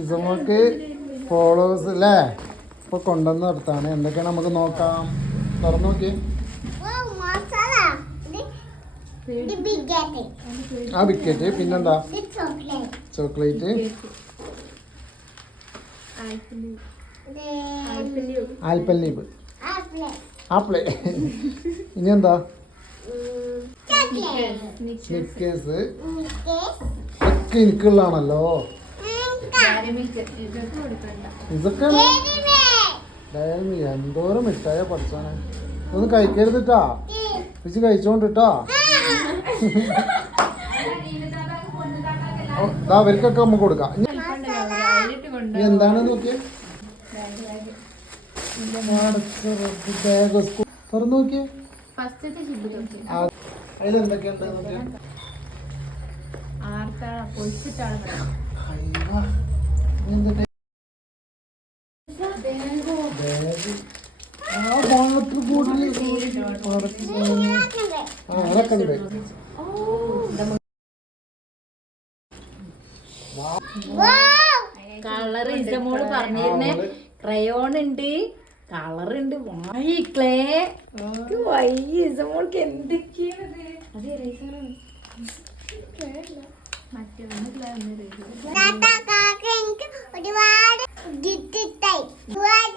ഇസമക്ക് followers അല്ലേ ഇപ്പൊ കൊണ്ടുവന്ന് നടത്താണ്. എന്തൊക്കെയാണ് നമുക്ക് നോക്കാം. തുറന്നു നോക്കി. ആ ബിസ്ക്കറ്റ്, പിന്നെന്താ ചോക്ലേറ്റ്, ആൽപ്പല്ലീവ്, ആപ്പിള്, ഇനി എന്താ സ്നിക്കേഴ്സ് ഒക്കെ എനിക്കുള്ളതാണല്ലോ. ഇതൊക്കെ എന്തോരം മിഠായ പഠിച്ചാണ്. ഇതൊന്നും കഴിക്കരുതിട്ടാ, പിച്ച് കഴിച്ചോണ്ടിട്ടാ. അവർക്കൊക്കെ നമുക്ക് കൊടുക്കാം. എന്താണെന്ന് നോക്കിയേ. തുറന്നു നോക്കിയേ. അതിലെന്തൊക്കെയുണ്ട് നോക്കിയേ. വാട്ടർ ബോട്ടിൽ അതൊക്കെ ഉണ്ട്. കളർ ഇസമോള് പറഞ്ഞിരുന്നേ. ക്രയോൺ ഉണ്ട്, കളർ ഉണ്ട്, വായിക്ലേ ഇസമോൾക്ക് എന്തൊക്കെയാണ്. അത് ഇറേസറാണ്. ഒരുപാട്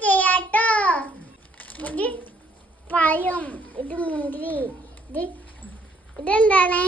ചെയ്യാട്ടോ. ഇത് പഴം, ഇത് മുന്തിരി, ഇതെന്താണ്